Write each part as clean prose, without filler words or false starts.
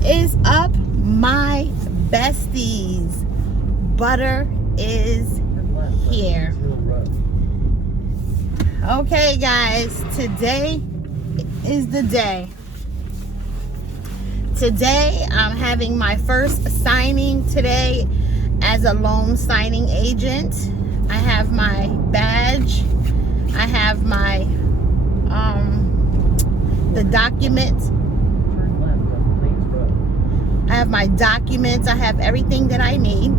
What is up, my besties? Butter is here. Okay, guys, today is the day. Today, I'm having my first signing today as a loan signing agent. I have my badge. I have my the documents. I have my documents. I have everything that I need.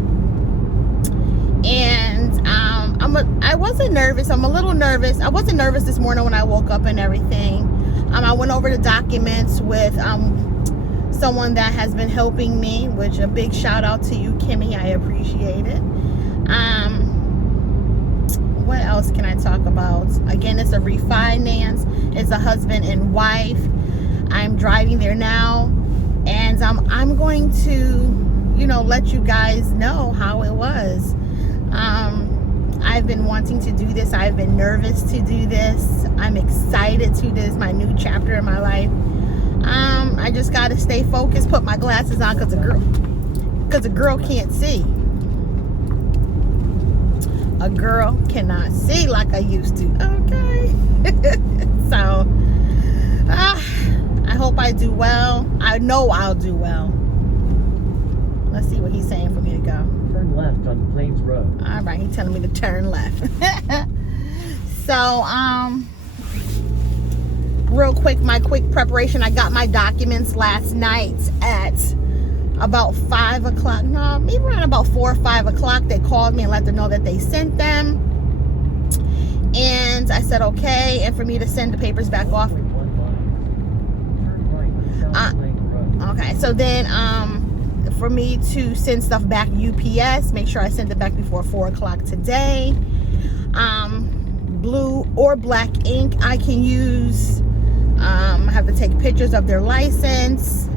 And I wasn't nervous. I'm a little nervous. I wasn't nervous this morning when I woke up and everything. I went over the documents with someone that has been helping me, which a big shout out to you, Kimmy. I appreciate it. What else can I talk about? Again, it's a refinance. It's a husband and wife. I'm driving there now, and I'm going to, let you guys know how it was. I've been wanting to do this. I've been nervous to do this. I'm excited to do this, my new chapter in my life. I just got to stay focused, put my glasses on because a girl can't see. A girl cannot see like I used to. Okay. So, I hope I do well. I know I'll do well. Let's see what he's saying for me to go. Turn left on Plains Road. All right, he's telling me to turn left. So, real quick, my quick preparation. I got my documents last night at about 5 o'clock. No, maybe around about 4 or 5 o'clock. They called me and let them know that they sent them. And I said, okay. And for me to send the papers back off. Okay, so then for me to send stuff back UPS, make sure I send it back before 4 o'clock today. Blue or black ink I can use. I have to take pictures of their license,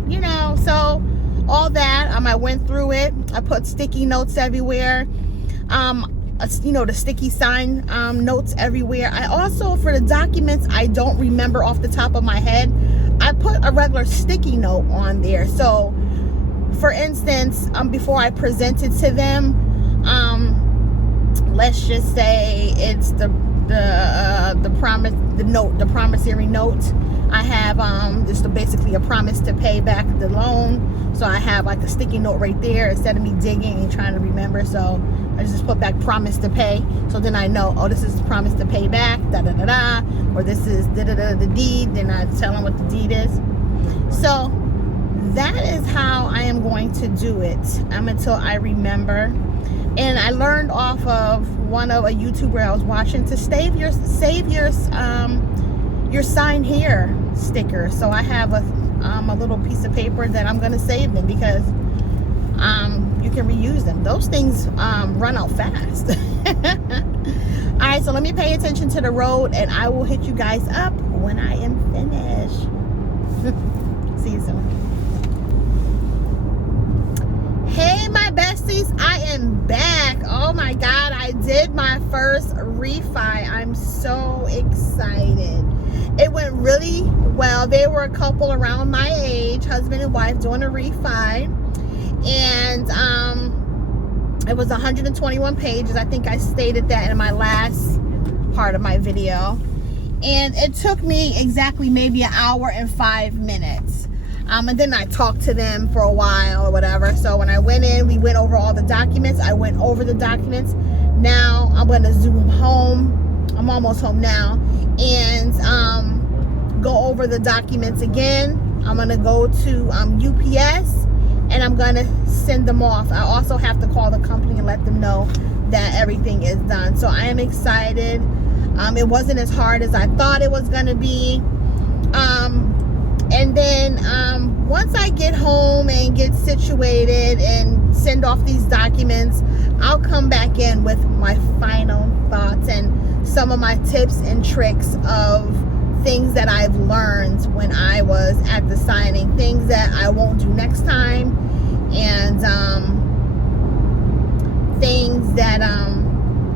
so all that. I went through it. I put sticky notes everywhere. The sticky sign notes everywhere. I also, for the documents I don't remember off the top of my head, I put a regular sticky note on there. So, for instance, before I present it to them, let's just say it's the promissory note. I have just basically a promise to pay back the loan. So I have like a sticky note right there instead of me digging and trying to remember. So I just put back promise to pay. So then I know, oh, this is the promise to pay back, or this is the deed. Then I tell them what the deed is. So that is how I am going to do it until I remember. And I learned off of a YouTuber I was watching to save your sign here sticker. So I have a little piece of paper that I'm going to save them because you can reuse them. Those things run out fast. All right, so let me pay attention to the road, and I will hit you guys up when I am finished. See you soon. Hey, my besties, I am back. Oh my God, I did my first refi. I'm so excited. It went really well. They were a couple around my age, husband and wife, doing a refi. And it was 121 pages. I think I stated that in my last part of my video. And it took me exactly maybe an hour and 5 minutes. And then I talked to them for a while or whatever. So when I went in, we went over all the documents. I went over the documents. Now I'm going to zoom home. I'm almost home now. And go over the documents again. I'm going to go to UPS, and I'm going to send them off. I also have to call the company and let them know that everything is done. So I am excited. It wasn't as hard as I thought it was going to be. And then once I get home and get situated and send off these documents, I'll come back in with my final thoughts and some of my tips and tricks of things that I've learned when I was at the signing, things that I won't do next time, and things that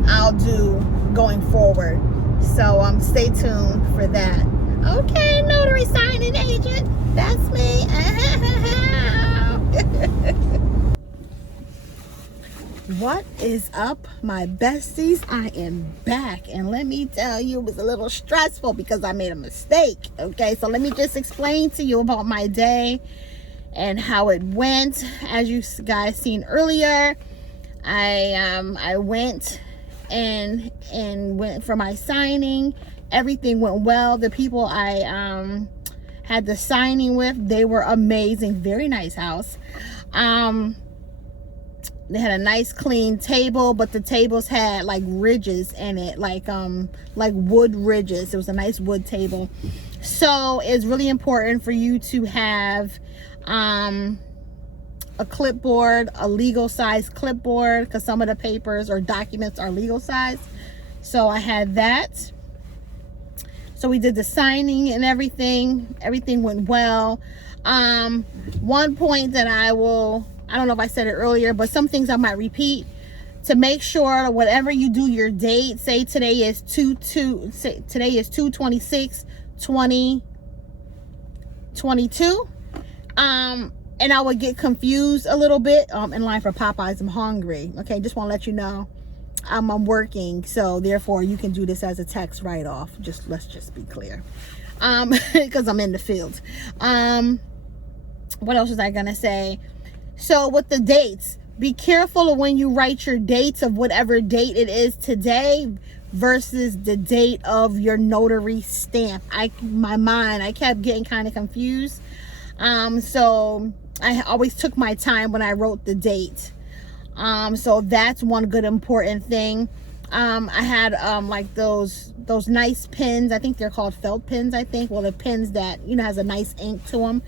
I'll do going forward. So stay tuned for that. Okay, notary signing agent, that's me. What is up, my besties? I am back, and let me tell you, it was a little stressful because I made a mistake. Okay, so let me just explain to you about my day and how it went. As you guys seen earlier, I went and went for my signing. Everything went well. The people I had the signing with, they were amazing. Very nice house. They had a nice clean table, but the tables had like ridges in it, like wood ridges. It was a nice wood table. So it's really important for you to have a clipboard, a legal size clipboard, because some of the papers or documents are legal size. So I had that. So we did the signing and everything. Everything went well. One point that I don't know if I said it earlier, but some things I might repeat, to make sure whatever you do your date, say today is 2/2/2022, and I would get confused a little bit in line for Popeyes. I'm hungry. Okay, just want to let you know I'm working, so therefore you can do this as a text right off. Let's just be clear, because I'm in the field. What else was I gonna say? So with the dates, be careful of when you write your dates of whatever date it is today versus the date of your notary stamp. I kept getting kind of confused. So I always took my time when I wrote the date. So that's one good important thing. I had like those nice pins. I think they're called felt pins, I think. Well, the pins that, has a nice ink to them.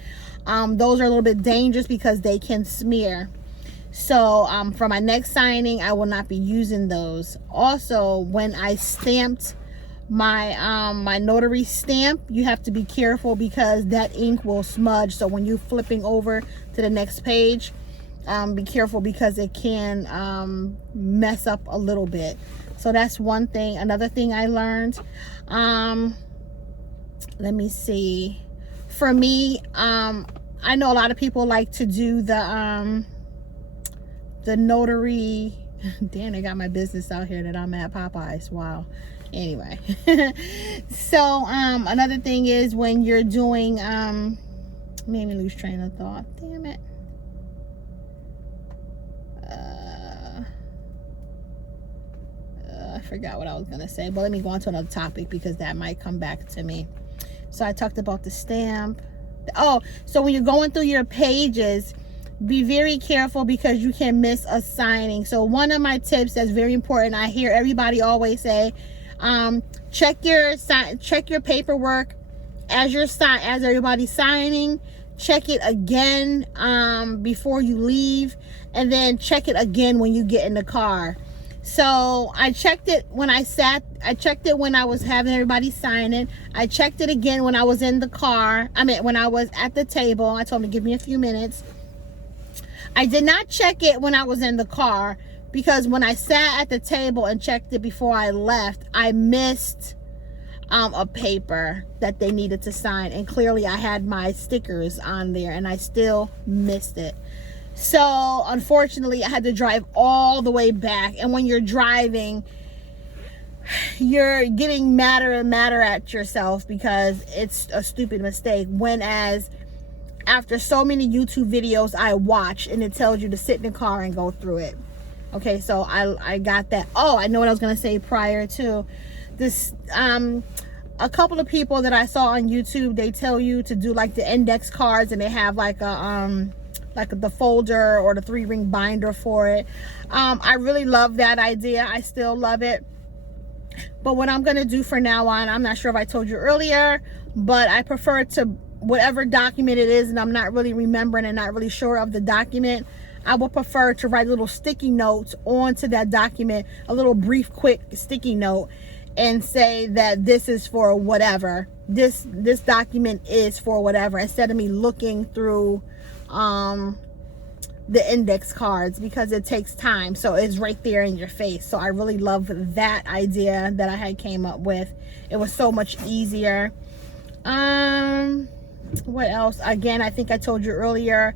Those are a little bit dangerous because they can smear. So for my next signing, I will not be using those. Also, when I stamped my my notary stamp, you have to be careful because that ink will smudge. So when you're flipping over to the next page, be careful because it can mess up a little bit. So that's one thing. Another thing I learned, let me see. For me, I know a lot of people like to do the notary. Damn, they got my business out here that I'm at Popeyes. Wow. Anyway, so another thing is when you're doing made me lose train of thought. Damn it. I forgot what I was gonna say, but let me go on to another topic because that might come back to me. So I talked about the stamp. Oh, so when you're going through your pages, be very careful because you can miss a signing. So one of my tips that's very important, I hear everybody always say, check your paperwork as everybody's signing. Check it again before you leave, and then check it again when you get in the car. So I checked it when I checked it when I was having everybody sign it. I checked it again when I was in the car. When I was at the table. I told them to give me a few minutes. I did not check it when I was in the car because when I sat at the table and checked it before I left, I missed a paper that they needed to sign. And clearly I had my stickers on there and I still missed it. So unfortunately I had to drive all the way back, and when you're driving you're getting madder and madder at yourself because it's a stupid mistake, whereas after so many YouTube videos I watch and it tells you to sit in the car and go through it. Okay, so I got that. Oh, I know what I was gonna say prior to this. A couple of people that I saw on YouTube, they tell you to do like the index cards, and they have like the folder or the 3-ring binder for it. I really love that idea. I still love it. But what I'm gonna do for now on, I'm not sure if I told you earlier, but I prefer to, whatever document it is, and I'm not really remembering and not really sure of the document, I would prefer to write little sticky notes onto that document, a little brief, quick sticky note, and say that this is for whatever. This document is for whatever, instead of me looking through the index cards, because it takes time. So it's right there in your face. So I really love that idea that I had came up with. It was so much easier. What else? Again, I think I told you earlier,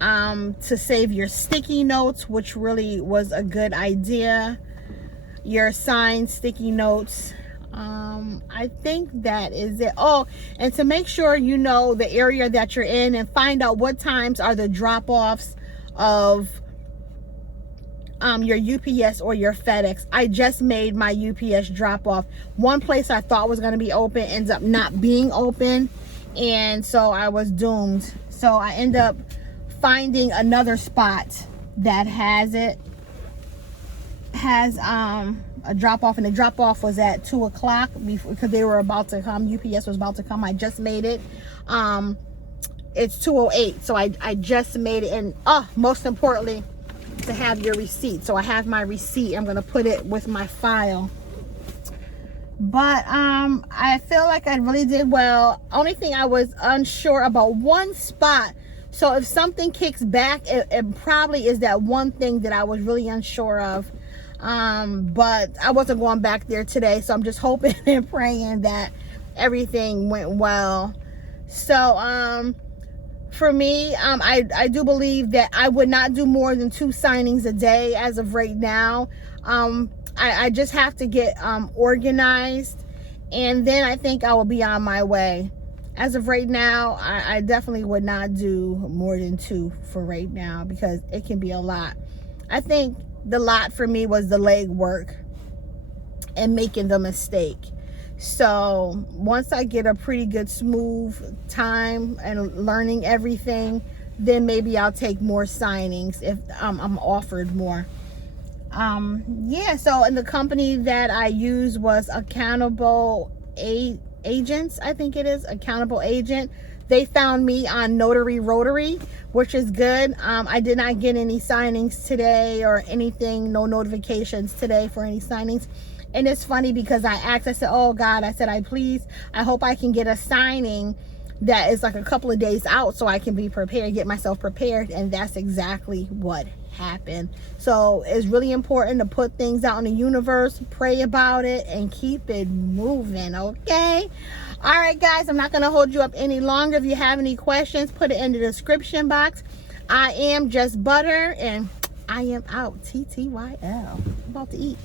to save your sticky notes, which really was a good idea. Your signed sticky notes. I think that is it. Oh, and to make sure you know the area that you're in and find out what times are the drop-offs of your UPS or your FedEx. I just made my UPS drop-off. One place I thought was going to be open ends up not being open, and so I was doomed. So I end up finding another spot that has a drop-off, and the drop-off was at 2 o'clock because they were about to come. UPS was about to come. I just made it. It's 2:08, so I just made it. And most importantly, to have your receipt. So I have my receipt. I'm gonna put it with my file. But I feel like I really did well. Only thing I was unsure about, one spot. So if something kicks back, it probably is that one thing that I was really unsure of. But I wasn't going back there today, so I'm just hoping and praying that everything went well. So for me, I do believe that I would not do more than 2 signings a day as of right now. I just have to get organized, and then I think I will be on my way. As of right now, I definitely would not do more than 2 for right now, because it can be a lot. I think the lot for me was the leg work and making the mistake. So once I get a pretty good smooth time and learning everything, then maybe I'll take more signings if I'm offered more. Yeah, so in the company that I use was Accountable Agents, I think it is, Accountable Agent. They found me on Notary Rotary, which is good. I did not get any signings today or anything, no notifications today for any signings. And it's funny because I said, oh God, I said, I hope I can get a signing that is like a couple of days out so I can be prepared, get myself prepared. And that's exactly what happened. So it's really important to put things out in the universe, pray about it, and keep it moving, okay? All right, guys, I'm not going to hold you up any longer. If you have any questions, put it in the description box. I am Just Butter, and I am out. TTYL. I'm about to eat.